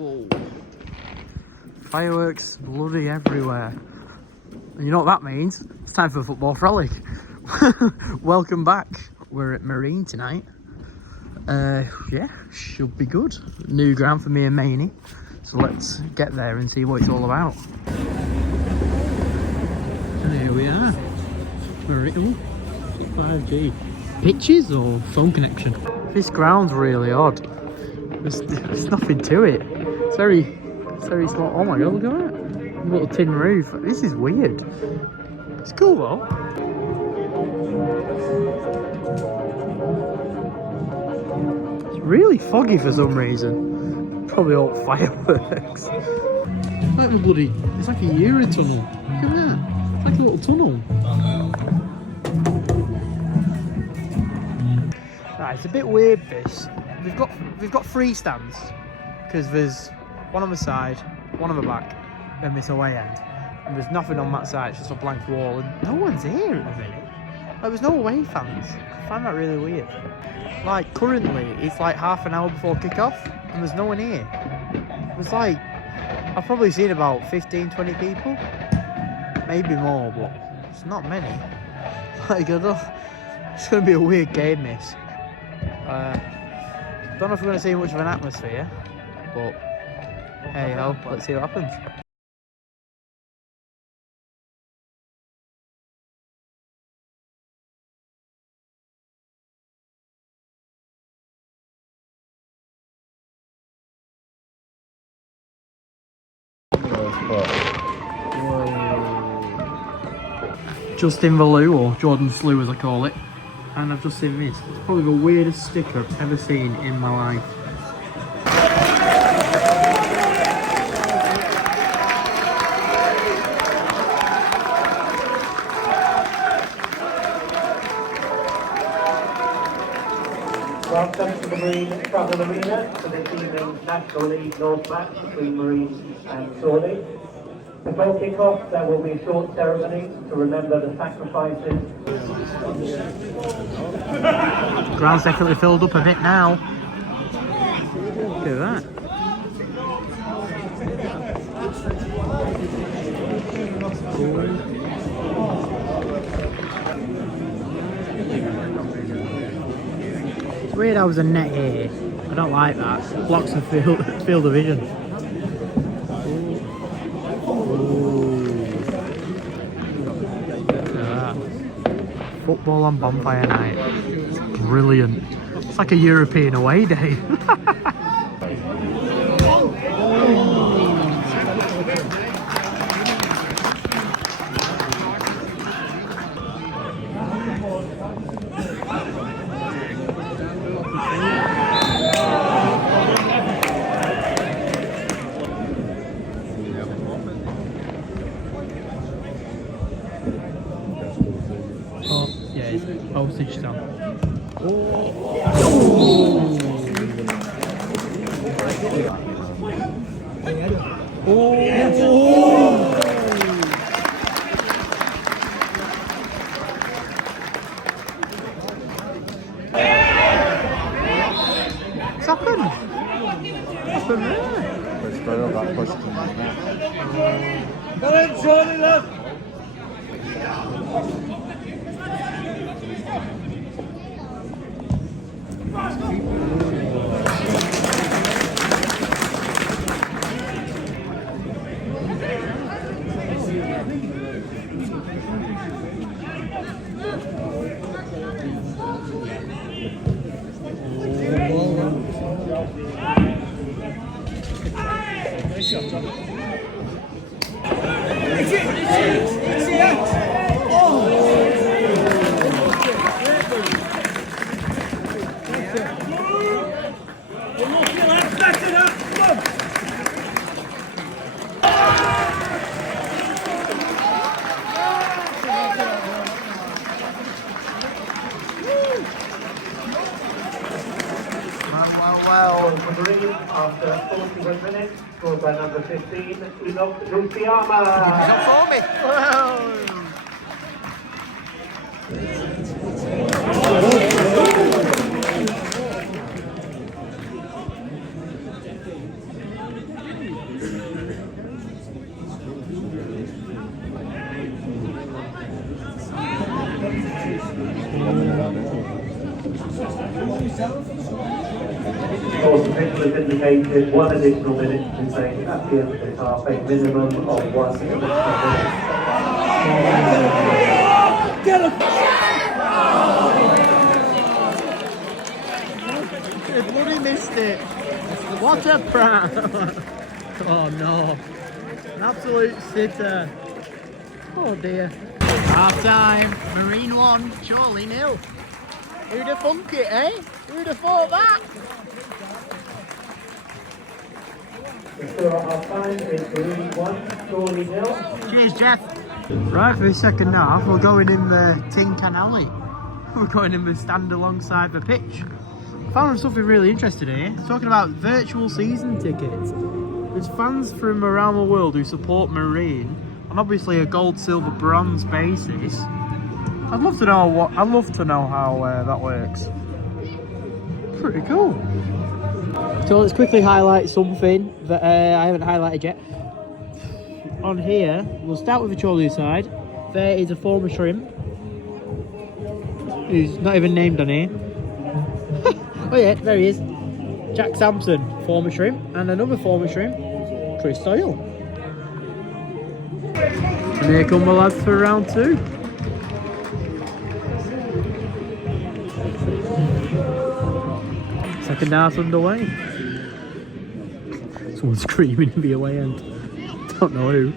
Whoa. Fireworks bloody everywhere. And you know what that means? It's time for football frolic. Welcome back. We're at Marine tonight. Yeah, should be good. New ground for me and Maney. So let's get there and see what it's all about. And here we are. Marine. 5G. Pitches or phone connection? This ground's really odd. There's nothing to it. It's very small. Oh my god, look at that. Little tin roof. This is weird. It's cool though. It's really foggy for some reason. Probably all fireworks. It's like a bloody, it's like a Eurotunnel. Look at that. It's like a little tunnel. Right, it's a bit weird this. We've got three stands because there's one on the side, one on the back, and this away end. And there's nothing on that side, it's just a blank wall, and no one's here at the minute. Like, there's no away fans. I find that really weird. Like, currently, it's like half an hour before kick-off, and there's no one here. It's like, I've probably seen about 15, 20 people. Maybe more, but it's not many. Like, I don't, it's going to be a weird game, this. Don't know if we're going to see much of an atmosphere, but hey ho, let's see what happens. Justin the Loo, or Jordan Slew as I call it, and I've just seen this. It's probably the weirdest sticker I've ever seen in my life. Welcome to the Marine Travel Arena for this evening's National League North match between Marine and Chorley. Before kick-off, there will be a short ceremony to remember the sacrifices. Ground's definitely filled up a bit now. Look at that. It's weird how there's a net here. I don't like that. It blocks the field of vision. Football on Bonfire night. It's brilliant. It's like a European away day. Postage stamp. What's happened? What's happened there? Come in, Chorley, love! Well, Marine, after 41 minutes, scored by number 15, Luciama. For me. ref has indicated 1 additional minute to be played at the end of this half, a minimum of 1 additional minute. Get him! They bloody missed it. What a prank. Oh no. An absolute sitter. Oh dear. Half time. Marine 1, Chorley 0. Who'd have thunk it, eh? Who'd have thought that? The score at half time is Marine 1, Chorley 0. Cheers, Jeff. Right, for the second half, we're going in the Tin Can Alley. We're going in the stand alongside the pitch. I found something really interesting here. It's talking about virtual season tickets. There's fans from around the world who support Marine on obviously a gold, silver, bronze basis. I'd love to know how that works. Pretty cool. So let's quickly highlight something that I haven't highlighted yet. On here, we'll start with the Chorley side. There is a former shrimp who's not even named on here. Oh yeah, there he is. Jack Sampson, former shrimp, and another former shrimp, Chris Doyle. And here come the lads for round 2. Second half underway. Someone's screaming in the away end. Don't know who.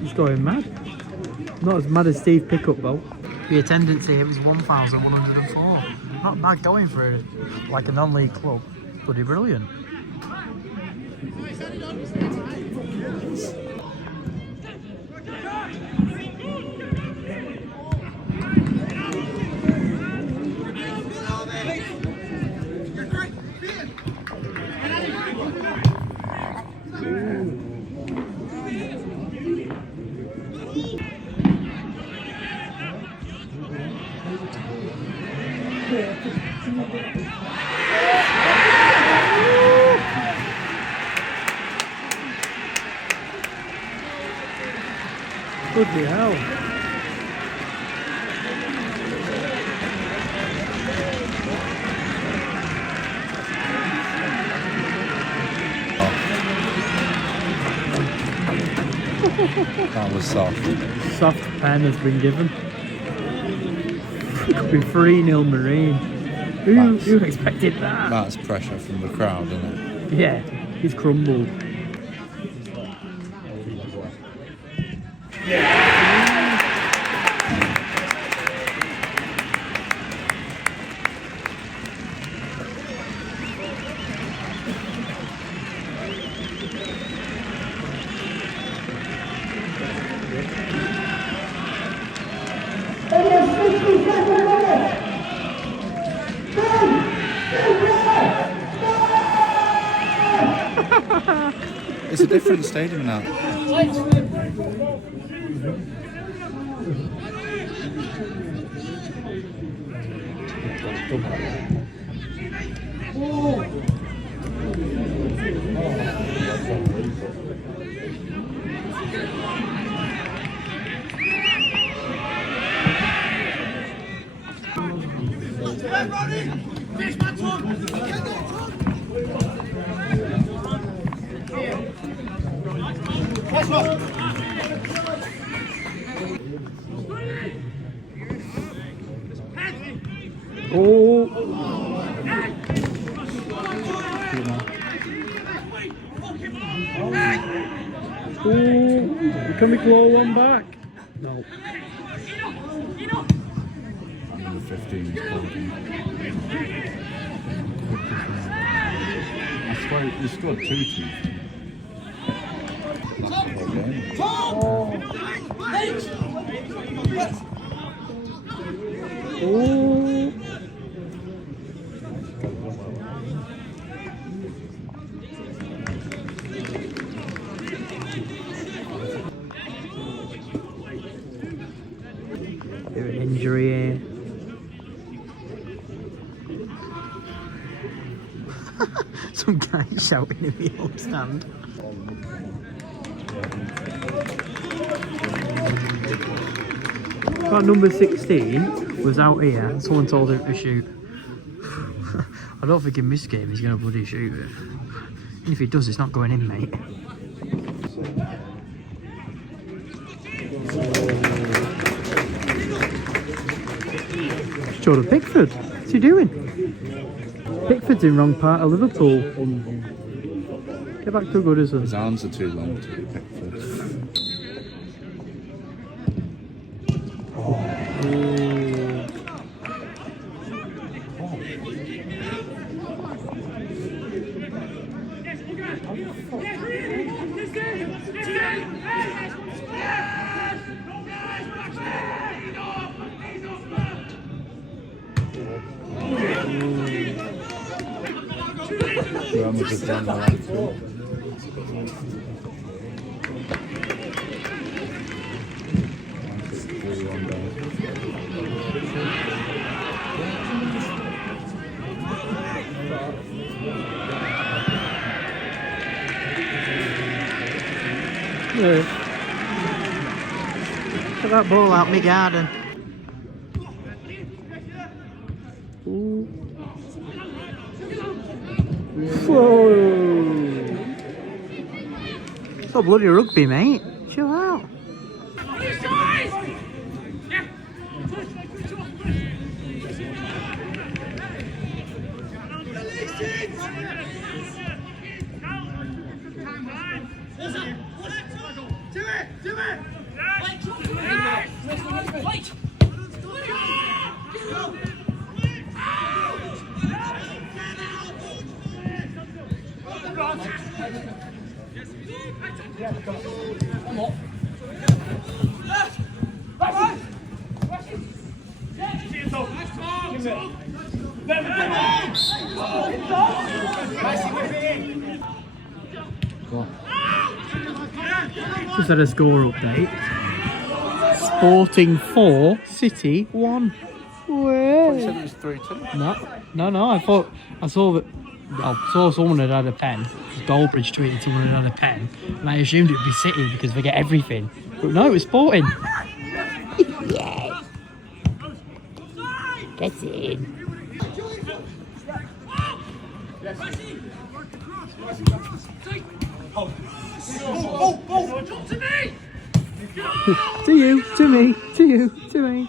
He's going mad. Not as mad as Steve Pickup though. The attendance here was 1,104. Not bad going for like a non-league club. Bloody brilliant. Bloody hell. That was soft. Soft pen has been given. It could be 3-0 Marine. Who expected that? That's pressure from the crowd, isn't it? Yeah, he's crumbled. It's a different stadium now. Oh! Oh! Can we claw one back? No. 15 is probably. I swear you scored 2 teeth. Oh! Some guy shouting in the old stand. Got number 16 was out here and someone told him to shoot. I don't think in this game he's going to bloody shoot it. And if he does, it's not going in, mate. Jordan Pickford, what's he doing? Pickford's in wrong part of Liverpool. Get back to Goodison. His arms are too long to be Pickford. Ramos has done that too. Get that ball out my garden. Ooh. Whoa! It's not bloody rugby, mate. Chill out. Just had a score update. Sporting 4, City 1. You said it was 3-2. No. I saw that. I saw someone had a pen. Goldbridge tweeted someone had a pen, and I assumed it'd be City because they get everything. But no, it was Sporting. Yes. Get in. To you, to me, to you, to me.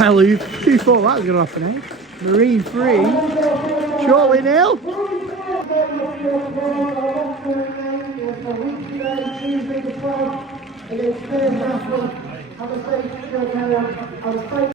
Well, who thought that was going to happen, eh? Marine 3, Chorley 0.